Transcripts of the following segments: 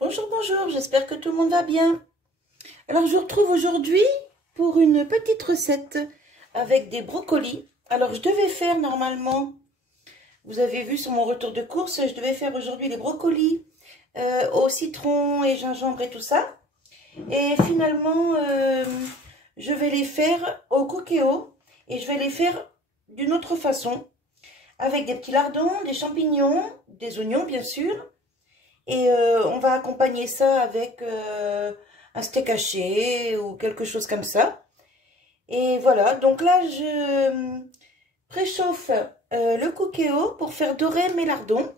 Bonjour, bonjour, j'espère que tout le monde va bien. Alors, je vous retrouve aujourd'hui pour une petite recette avec des brocolis. Alors, je devais faire normalement, vous avez vu sur mon retour de course, je devais faire aujourd'hui les brocolis au citron et gingembre et tout ça. Et finalement, je vais les faire au cookéo et je vais les faire d'une autre façon, avec des petits lardons, des champignons, des oignons bien sûr. Et on va accompagner ça avec un steak haché ou quelque chose comme ça. Et voilà, donc là, je préchauffe le cookéo pour faire dorer mes lardons.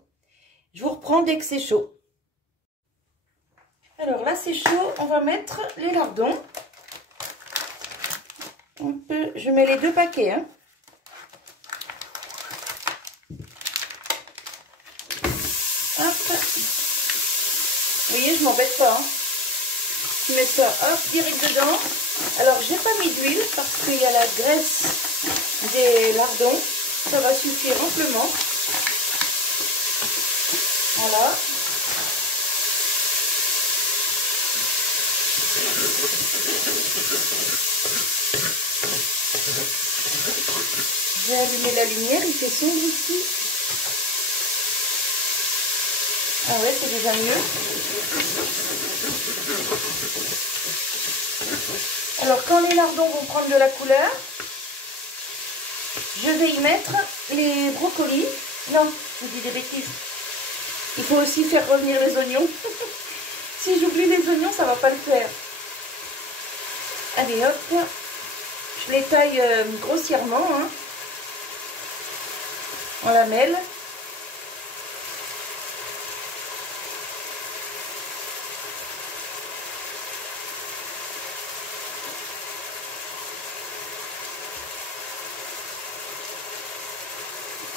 Je vous reprends dès que c'est chaud. Alors là, c'est chaud, on va mettre les lardons. Je mets les 2 paquets, hein. Hop. Vous voyez, je m'embête pas, hein. Je mets ça, hop, direct dedans. Alors, j'ai pas mis d'huile parce qu'il y a la graisse des lardons. Ça va suffire amplement. Voilà. J'ai allumé la lumière, il fait sombre ici. Ah ouais, c'est déjà mieux. Alors, quand les lardons vont prendre de la couleur, je vais y mettre les brocolis. Non, je vous dis des bêtises. Il faut aussi faire revenir les oignons. Si j'oublie les oignons, ça ne va pas le faire. Allez, hop. Je les taille grossièrement, hein, en lamelles.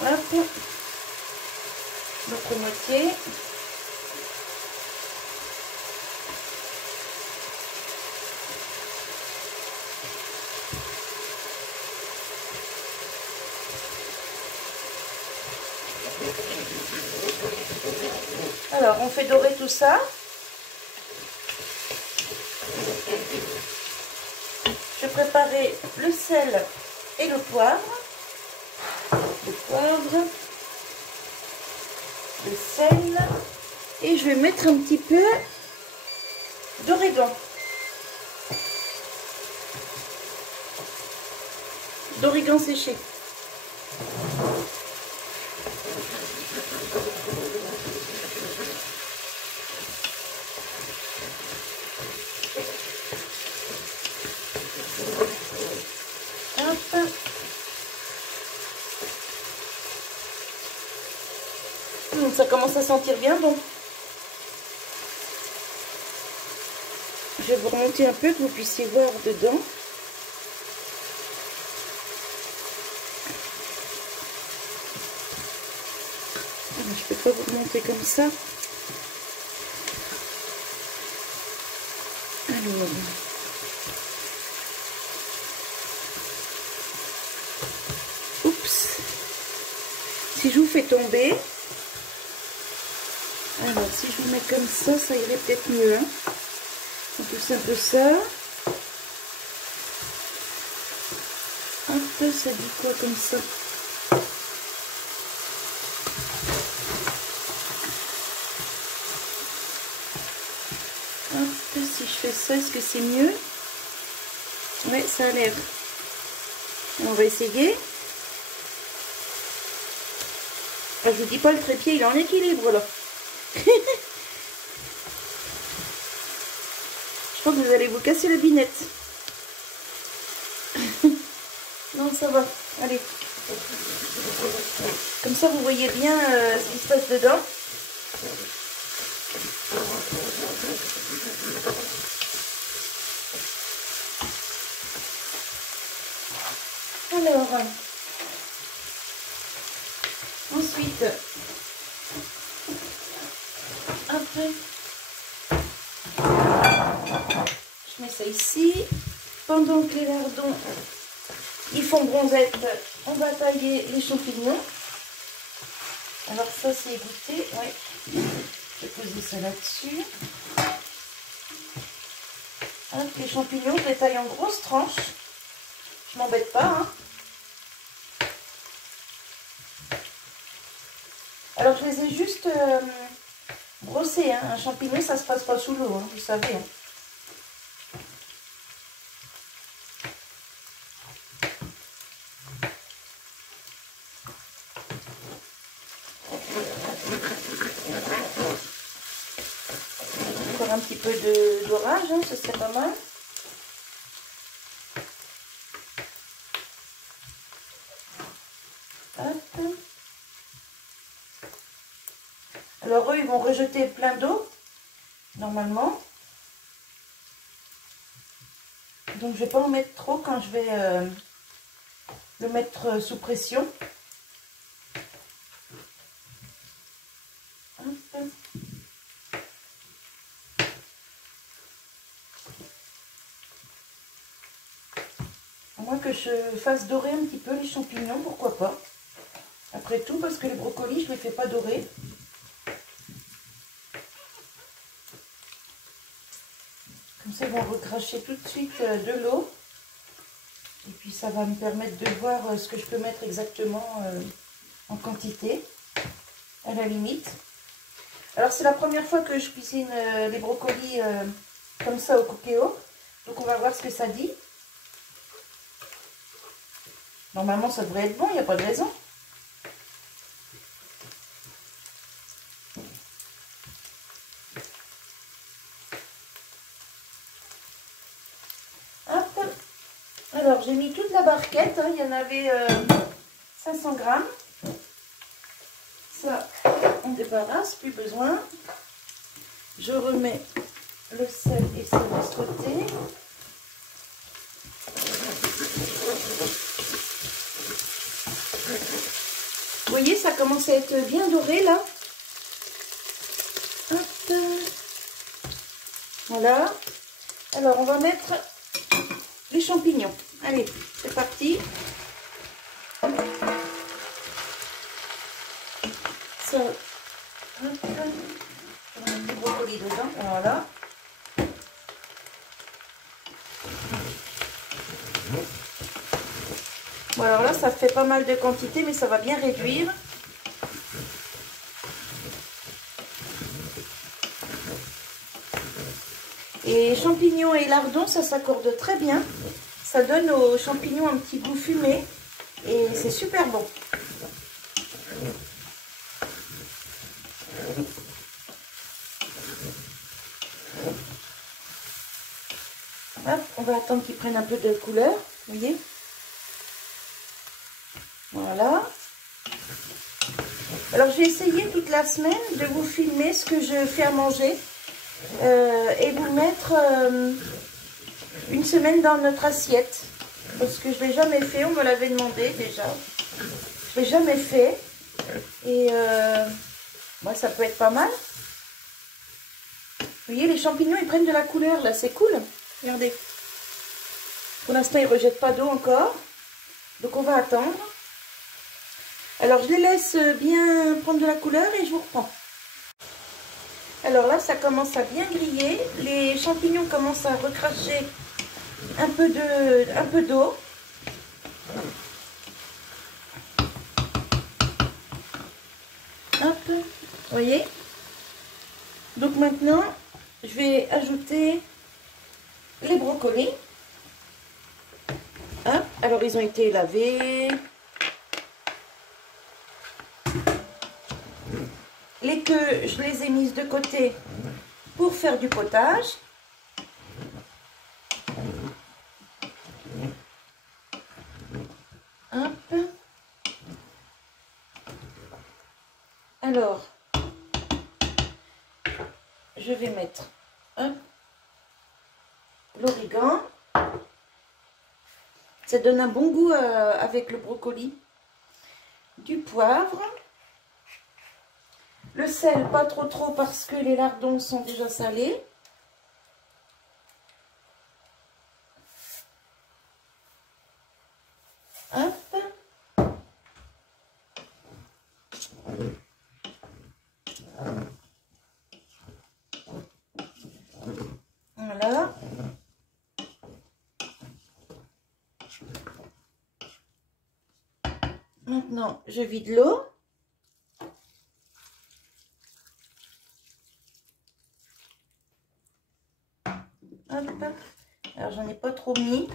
Hop, l'autre moitié. Alors, on fait dorer tout ça. Je vais préparer le sel et le poivre. Le poivre, le sel, et je vais mettre un petit peu d'origan séché. Hop. Ça commence à sentir bien, donc je vais vous remonter un peu que vous puissiez voir dedans. Je peux pas vous remonter comme ça. Alors, oups, si je vous fais tomber, alors si je vous mets comme ça irait peut-être mieux, hein. On pousse un peu ça. Hop, ça dit quoi comme ça? Hop, si je fais ça, est-ce que c'est mieux? Ouais, ça a l'air. On va essayer. Ah, je vous dis pas, le trépied, il est en équilibre là. Je crois que vous allez vous casser la binette. Non, ça va. Allez. Comme ça, vous voyez bien ce qui se passe dedans. Alors, ensuite, après, je mets ça ici. Pendant que les lardons ils font bronzette, on va tailler les champignons. Alors ça c'est égoutté, ouais. Je vais poser ça là-dessus. Hein, les champignons, je les taille en grosses tranches. Je m'embête pas. Hein. Alors, je les ai juste brossés. Hein. Un champignon, ça se passe pas sous l'eau, hein, vous savez. Hein. Encore un petit peu d'orage, hein, ce serait pas mal. Hop. Alors eux, ils vont rejeter plein d'eau, normalement. Donc je ne vais pas en mettre trop quand je vais le mettre sous pression. Hop. À moins que je fasse dorer un petit peu les champignons, pourquoi pas. Après tout, parce que les brocolis, je ne les fais pas dorer. Comme ça, ils vont recracher tout de suite de l'eau. Et puis, ça va me permettre de voir ce que je peux mettre exactement en quantité, à la limite. Alors, c'est la première fois que je cuisine les brocolis comme ça au Cookéo. Donc, on va voir ce que ça dit. Normalement, ça devrait être bon, il n'y a pas de raison. Hop. Alors, j'ai mis toute la barquette. Hein, il y en avait 500 grammes. Ça, on débarrasse, plus besoin. Je remets le sel et ça de ce côté. Vous voyez, ça commence à être bien doré là. Hop. Voilà. Alors, on va mettre les champignons. Allez, c'est parti. Ça, hop. On va mettre du brocoli dedans. Voilà. Bon, alors là, ça fait pas mal de quantité, mais ça va bien réduire. Et champignons et lardons, ça s'accorde très bien. Ça donne aux champignons un petit goût fumé. Et c'est super bon. Hop, on va attendre qu'ils prennent un peu de couleur. Vous voyez? Voilà. Alors, j'ai essayé toute la semaine de vous filmer ce que je fais à manger. Et vous mettre une semaine dans notre assiette. Parce que je ne l'ai jamais fait, on me l'avait demandé déjà. Je ne l'ai jamais fait. Et moi, ça peut être pas mal. Vous voyez, les champignons, ils prennent de la couleur, là, c'est cool. Regardez. Pour l'instant, ils ne rejettent pas d'eau encore. Donc, on va attendre. Alors, je les laisse bien prendre de la couleur et je vous reprends. Alors là, ça commence à bien griller. Les champignons commencent à recracher un peu d'eau. Hop, vous voyez. Donc maintenant, je vais ajouter les brocolis. Hop, alors ils ont été lavés. Les queues, je les ai mises de côté pour faire du potage. Hop. Alors, je vais mettre l'origan. Ça donne un bon goût avec le brocoli. Du poivre. Le sel, pas trop parce que les lardons sont déjà salés. Hop. Maintenant, je vide l'eau. Hop. Alors, j'en ai pas trop mis.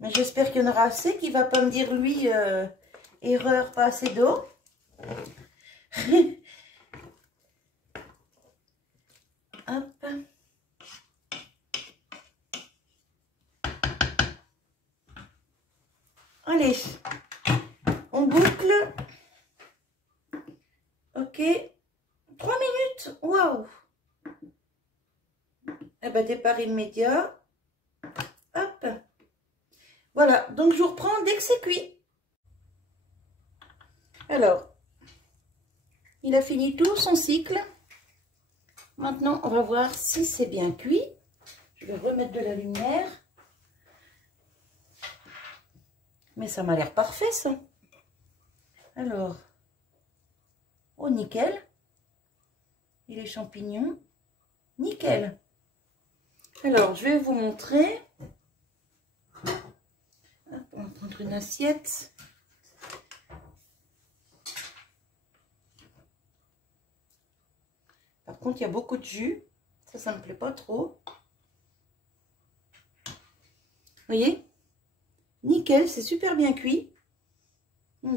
Mais j'espère qu'il y en aura assez, qu'il va pas me dire, lui, erreur, pas assez d'eau. Hop. Allez, on boucle. Ok. 3 minutes. Waouh. Eh ben, départ immédiat. Hop. Voilà, donc je vous reprends dès que c'est cuit. Alors, il a fini tout son cycle. Maintenant, on va voir si c'est bien cuit. Je vais remettre de la lumière. Mais ça m'a l'air parfait, ça. Alors, oh, nickel. Et les champignons, nickel. Alors, je vais vous montrer. Hop, on va prendre une assiette. Par contre, il y a beaucoup de jus. Ça me plaît pas trop. Vous voyez? Nickel, c'est super bien cuit.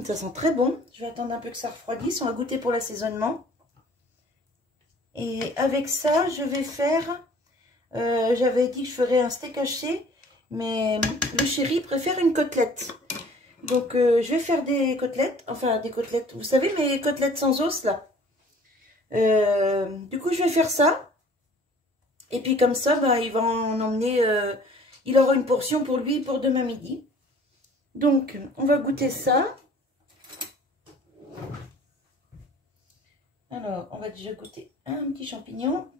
Ça sent très bon. Je vais attendre un peu que ça refroidisse. On va goûter pour l'assaisonnement. Et avec ça, je vais faire... j'avais dit que je ferais un steak haché. Mais le chéri préfère une côtelette. Donc, je vais faire des côtelettes. Enfin, des côtelettes. Vous savez, mes côtelettes sans os, là. Du coup, je vais faire ça. Et puis, comme ça, bah, il va en emmener... il aura une portion pour lui pour demain midi. Donc, on va goûter ça. Alors, on va déjà goûter un petit champignon.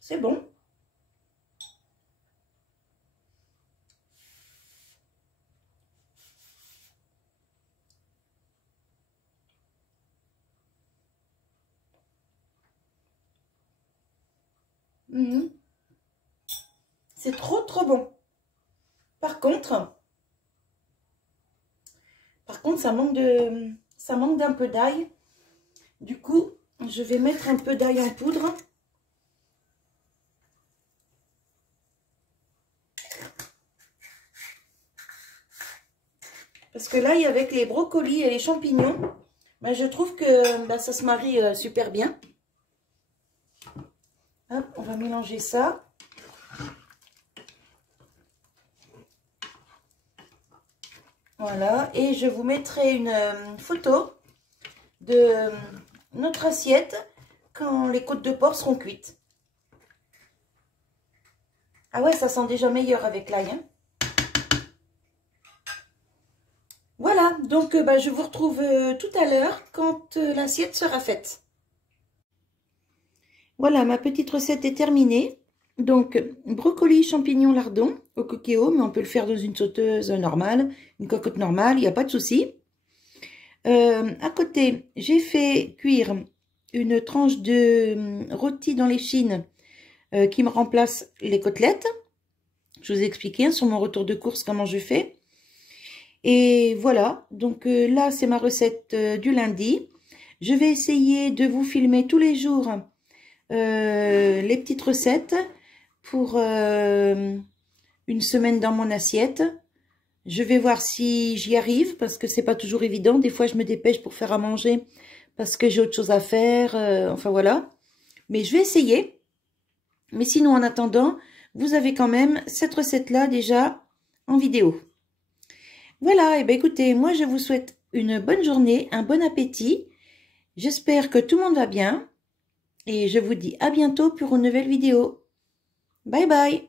C'est bon. C'est trop bon. Par contre, ça manque d'un peu d'ail. Du coup, je vais mettre un peu d'ail en poudre. Parce que l'ail avec les brocolis et les champignons, bah, je trouve que bah, ça se marie super bien. Hop, on va mélanger ça. Voilà, et je vous mettrai une photo de notre assiette quand les côtes de porc seront cuites. Ah ouais, ça sent déjà meilleur avec l'ail. Hein. Voilà, donc bah, je vous retrouve tout à l'heure quand l'assiette sera faite. Voilà, ma petite recette est terminée. Donc, brocoli, champignons, lardons au coquillot, mais on peut le faire dans une sauteuse normale, une cocotte normale, il n'y a pas de souci. À côté, j'ai fait cuire une tranche de rôti dans l'échine qui me remplace les côtelettes. Je vous ai expliqué sur mon retour de course comment je fais. Et voilà, donc là, c'est ma recette du lundi. Je vais essayer de vous filmer tous les jours les petites recettes pour une semaine dans mon assiette. Je vais voir si j'y arrive parce que c'est pas toujours évident. Des fois, je me dépêche pour faire à manger parce que j'ai autre chose à faire. Enfin, voilà. Mais je vais essayer. Mais sinon, en attendant, vous avez quand même cette recette-là déjà en vidéo. Voilà. Et bien, écoutez, moi, je vous souhaite une bonne journée, un bon appétit. J'espère que tout le monde va bien. Et je vous dis à bientôt pour une nouvelle vidéo. Bye bye.